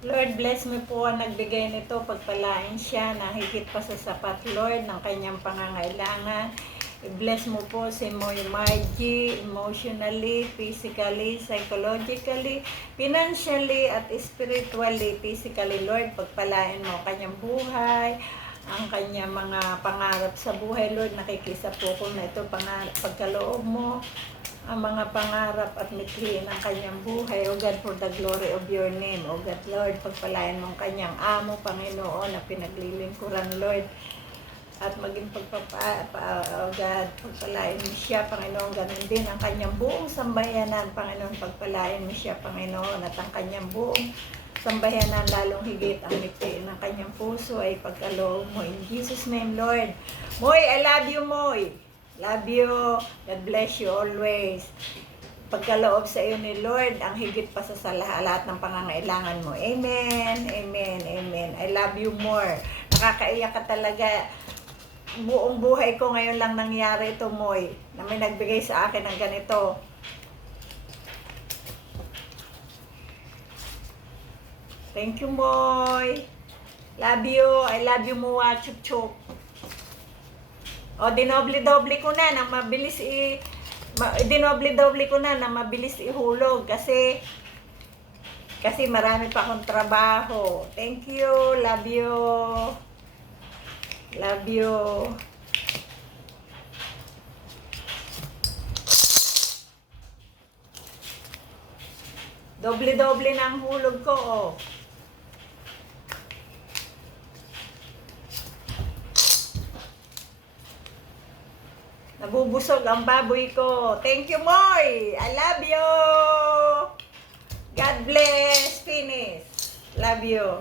Lord, bless mo po ang nagbigay nito. Pagpalain siya na higit pa sa sapat, Lord, ng kanyang pangangailangan. I-bless mo po si Moy Margie emotionally, physically, psychologically, financially, at spiritually, physically, Lord. Pagpalain mo ang kanyang buhay, ang kanyang mga pangarap sa buhay, Lord. Nakikisa po ko na ito pangarap, pagkaloob mo ang mga pangarap at mithiin ng kanyang buhay. O God, for the glory of your name. O God, Lord, pagpalain mo ang kanyang amo, Panginoon, na pinaglilingkuran, Lord. At maging pagpapa, pa, o God, pagpalain mo siya, Panginoon, ganun din ang kanyang buong sambayanan, Panginoon, pagpalain mo siya, Panginoon, at ang kanyang buong sambayanan, lalong higit ang ngiti ng kanyang puso ay pagkaloob mo. In Jesus' name, Lord. Moy, I love you, Moy. Love you. God bless you always. Pagkaloob sa iyo ni Lord, ang higit pa sa, lahat, ng pangangailangan mo. Amen. Amen. Amen. I love you more. Nakakaiyak ka talaga. Buong buhay ko ngayon lang nangyari ito, Moy, na may nagbigay sa akin ng ganito. Thank you, Moy. Love you. I love you, Mua Chup Chup. O, dinoble-doble ko na na mabilis i... Ma, dinoble-doble ko na na mabilis ihulog kasi kasi marami pa akong trabaho. Thank you. Love you. Love you. Doble-doble na ang hulog ko, oh. Nabubusog ang baboy ko. Thank you, Moy. I love you. God bless. Finish. Love you.